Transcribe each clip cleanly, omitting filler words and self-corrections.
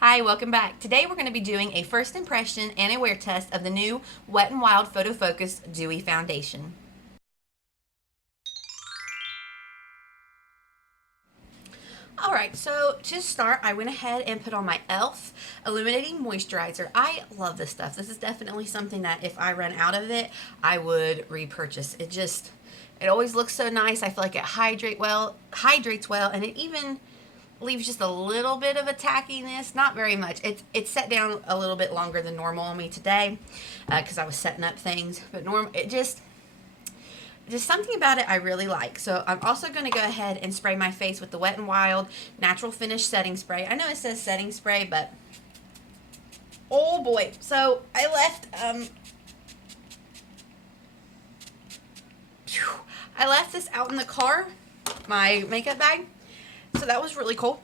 Hi, welcome back. Today we're going to be doing a first impression and a wear test of the new Wet n Wild Photofocus Dewy Foundation. Alright, so to start, I went ahead and put on my e.l.f. Illuminating Moisturizer. I love this stuff. This is definitely something that if I run out of it, I would repurchase. It always looks so nice. I feel like it hydrates well, and it even leaves just a little bit of a tackiness, not very much. It's set down a little bit longer than normal on me today because I was setting up things, but it just something about it I really like. So I'm also going to go ahead and spray my face with the Wet n Wild Natural Finish Setting Spray. I know it says setting spray, but oh boy. So I left this out in the car, my makeup bag. So that was really cool.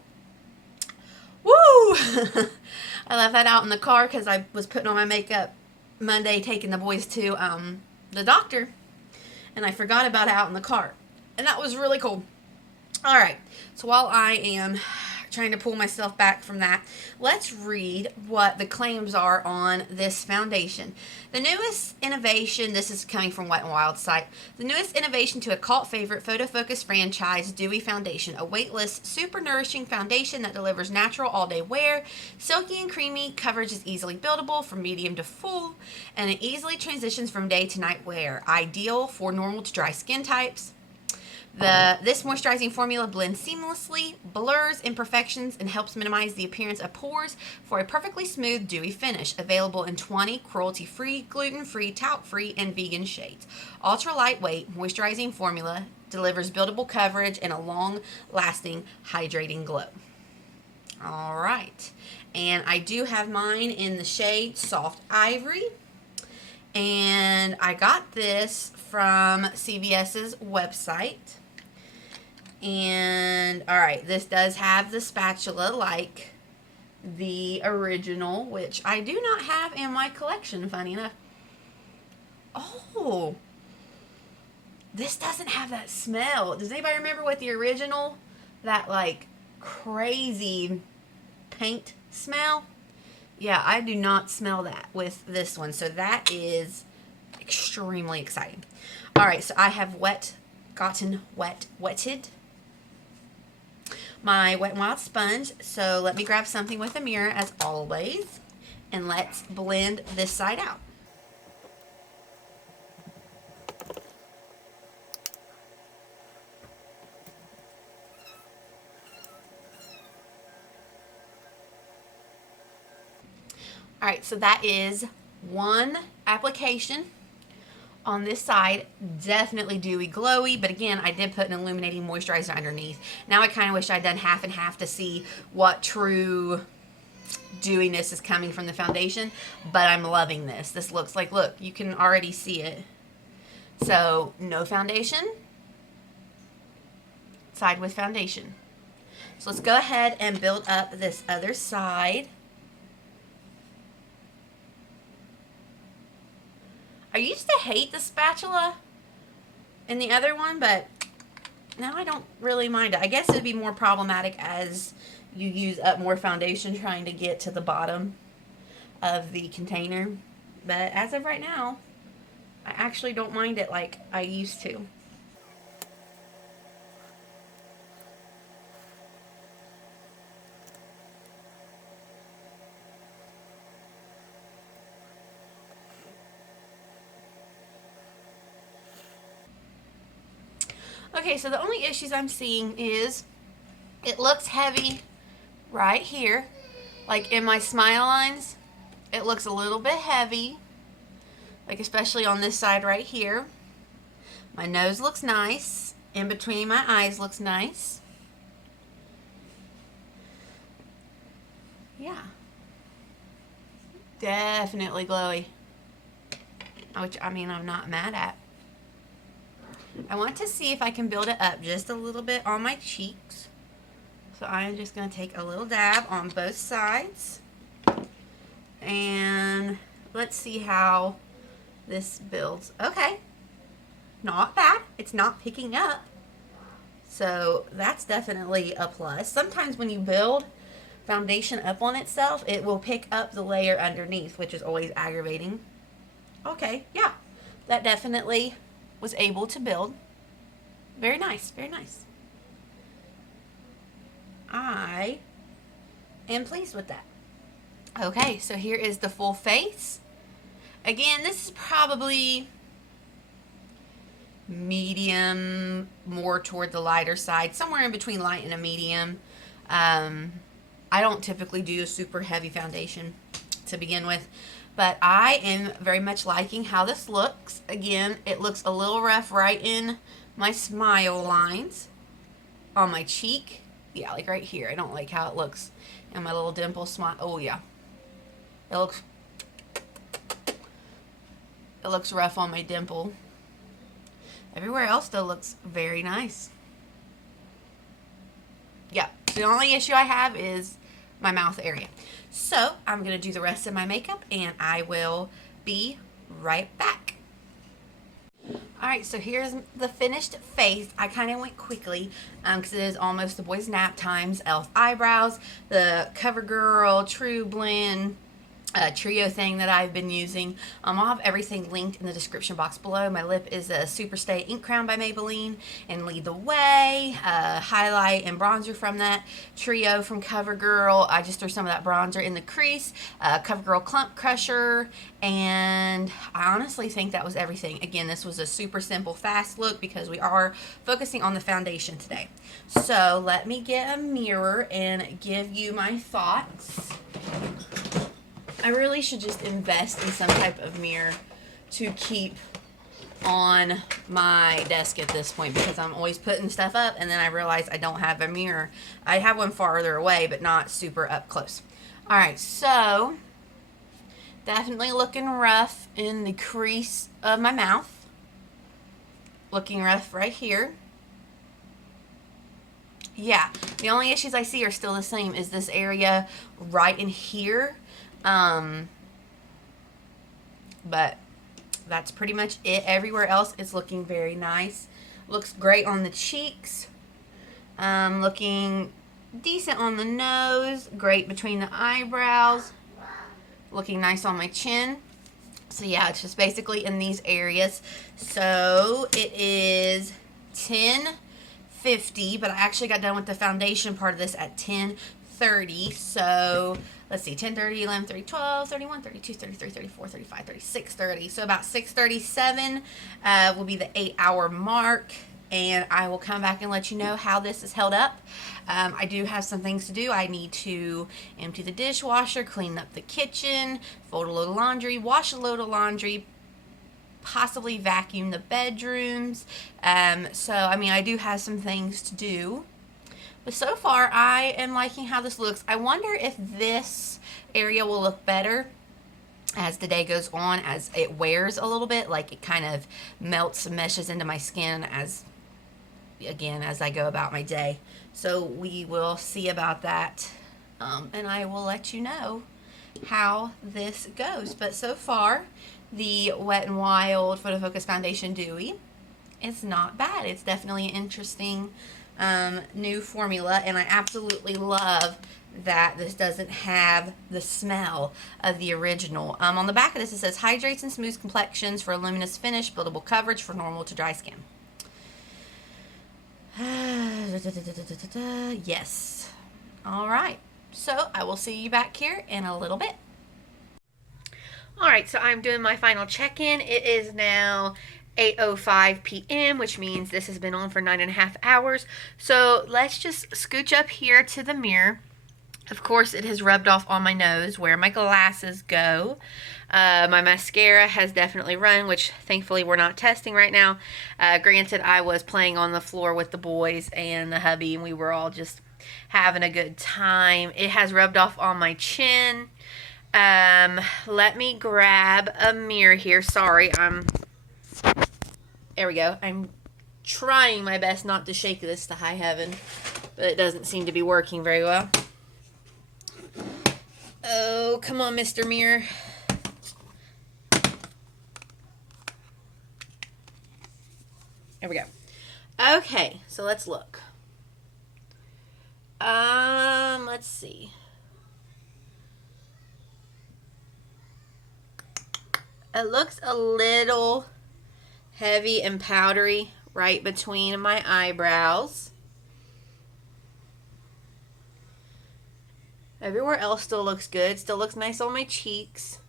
Woo! I left that out in the car because I was putting on my makeup Monday, taking the boys to the doctor, and I forgot about it out in the car. And that was really cool. All right, so while I am trying to pull myself back from that, let's read what the claims are on this foundation. The newest innovation, this is coming from Wet n Wild's site, the newest innovation to a cult favorite Photofocus franchise Dewy Foundation, a weightless, super nourishing foundation that delivers natural all-day wear. Silky and creamy, coverage is easily buildable from medium to full, and it easily transitions from day to night wear, ideal for normal to dry skin types. This moisturizing formula blends seamlessly, blurs imperfections, and helps minimize the appearance of pores for a perfectly smooth, dewy finish. Available in 20 cruelty-free, gluten-free, talc-free, and vegan shades. Ultra-lightweight moisturizing formula delivers buildable coverage and a long-lasting, hydrating glow. All right. And I do have mine in the shade Soft Ivory. And I got this from CVS's website. And all right, this does have the spatula like the original, which I do not have in my collection, funny enough. Oh, this doesn't have that smell. Does anybody remember what the original, that like crazy paint smell? Yeah, I do not smell that with this one. So that is extremely exciting. All right, so I have wetted my Wet n Wild sponge. So let me grab something with a mirror as always, and let's blend this side out. All right, so that is one application on this side. Definitely dewy, glowy, but again, I did put an illuminating moisturizer underneath. Now I kind of wish I'd done half and half to see what true dewiness is coming from the foundation, but I'm loving this. This looks like, look, you can already see it. So no foundation, side with foundation. So let's go ahead and build up this other side. I used to hate the spatula in the other one, but now I don't really mind it. I guess it would be more problematic as you use up more foundation trying to get to the bottom of the container. But as of right now, I actually don't mind it like I used to. Okay, so the only issues I'm seeing is it looks heavy right here. Like in my smile lines, it looks a little bit heavy. Like especially on this side right here. My nose looks nice. In between my eyes looks nice. Yeah. Definitely glowy. Which, I mean, I'm not mad at. I want to see if I can build it up just a little bit on my cheeks. So I'm just going to take a little dab on both sides. And let's see how this builds. Okay. Not bad. It's not picking up. So that's definitely a plus. Sometimes when you build foundation up on itself, it will pick up the layer underneath, which is always aggravating. Okay, yeah, that definitely was able to build. Very nice, very nice. I am pleased with that. Okay, so here is the full face. Again, this is probably medium, more toward the lighter side, somewhere in between light and a medium. I don't typically do a super heavy foundation to begin with, but I am very much liking how this looks. Again, it looks a little rough right in my smile lines on my cheek. Yeah, like right here. I don't like how it looks in my little dimple smile. Oh yeah, it looks rough on my dimple. Everywhere else though looks very nice. Yeah, the only issue I have is my mouth area. So I'm going to do the rest of my makeup and I will be right back. Alright, so here's the finished face. I kind of went quickly because it is almost the boys' nap times. e.l.f. eyebrows, the Covergirl TruBlend trio thing that I've been using. I'll have everything linked in the description box below. My lip is a SuperStay Ink Crown by Maybelline and Lead the Way. Highlight and bronzer from that trio from Covergirl. I just threw some of that bronzer in the crease. Covergirl Clump Crusher. And I honestly think that was everything. Again, this was a super simple, fast look because we are focusing on the foundation today. So let me get a mirror and give you my thoughts. I really should just invest in some type of mirror to keep on my desk at this point because I'm always putting stuff up and then I realize I don't have a mirror. I have one farther away but not super up close. Alright, so definitely looking rough in the crease of my mouth. Looking rough right here. Yeah, the only issues I see are still the same is this area right in here. But that's pretty much it. Everywhere else it's looking very nice. Looks great on the cheeks. Looking decent on the nose. Great between the eyebrows. Looking nice on my chin. So yeah, it's just basically in these areas. So it is 10:50, but I actually got done with the foundation part of this at 10:30. So let's see, 10:30, 11:30, 12, 31, 32, 33, 34, 35, 36, 30. So about 6:37 will be the 8-hour mark. And I will come back and let you know how this is held up. I do have some things to do. I need to empty the dishwasher, clean up the kitchen, fold a load of laundry, wash a load of laundry, possibly vacuum the bedrooms. So, I mean, I do have some things to do. But so far, I am liking how this looks. I wonder if this area will look better as the day goes on, as it wears a little bit, like it kind of melts, meshes into my skin as I go about my day. So we will see about that, and I will let you know how this goes. But so far, the Wet n Wild Photofocus Foundation Dewy is not bad. It's definitely an interesting new formula, and I absolutely love that this doesn't have the smell of the original. On the back of this it says hydrates and smooths complexions for a luminous finish, buildable coverage for normal to dry skin. Yes. Alright, so I will see you back here in a little bit. Alright, so I'm doing my final check-in. It is now 8:05 p.m., which means this has been on for 9.5 hours. So let's just scooch up here to the mirror. Of course, it has rubbed off on my nose where my glasses go. My mascara has definitely run, which thankfully we're not testing right now. Granted, I was playing on the floor with the boys and the hubby, and we were all just having a good time. It has rubbed off on my chin. Let me grab a mirror here. Sorry, there we go. I'm trying my best not to shake this to high heaven, but it doesn't seem to be working very well. Oh, come on, Mr. Mirror. There we go. Okay, so let's look. Let's see. It looks a little heavy and powdery right between my eyebrows. Everywhere else still looks good. Still looks nice on my cheeks.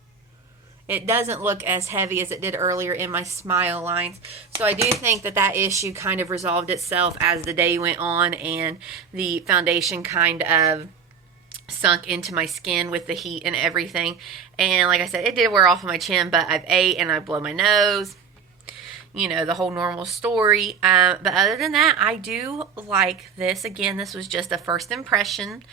It doesn't look as heavy as it did earlier in my smile lines. So I do think that that issue kind of resolved itself as the day went on and the foundation kind of sunk into my skin with the heat and everything. And like I said, it did wear off of my chin, but I've ate and I blow my nose. You know, the whole normal story. But other than that, I do like this. Again, this was just a first impression.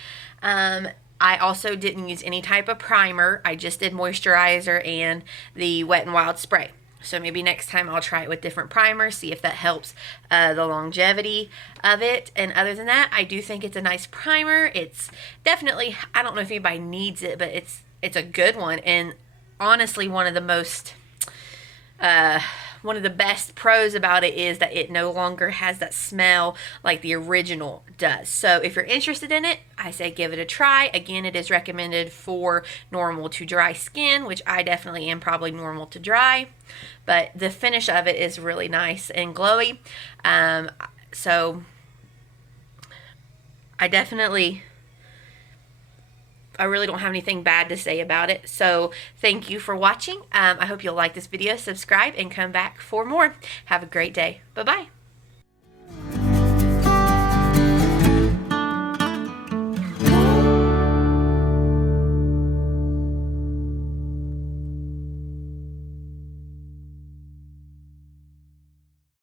I also didn't use any type of primer. I just did moisturizer and the Wet n Wild spray. So maybe next time I'll try it with different primers, see if that helps the longevity of it. And other than that, I do think it's a nice primer. It's definitely, I don't know if anybody needs it, but it's a good one. And honestly, one of the best pros about it is that it no longer has that smell like the original does. So if you're interested in it, I say give it a try. Again, it is recommended for normal to dry skin, which I definitely am probably normal to dry. But the finish of it is really nice and glowy. So I really don't have anything bad to say about it. So thank you for watching. I hope you'll like this video, subscribe, and come back for more. Have a great day. Bye-bye.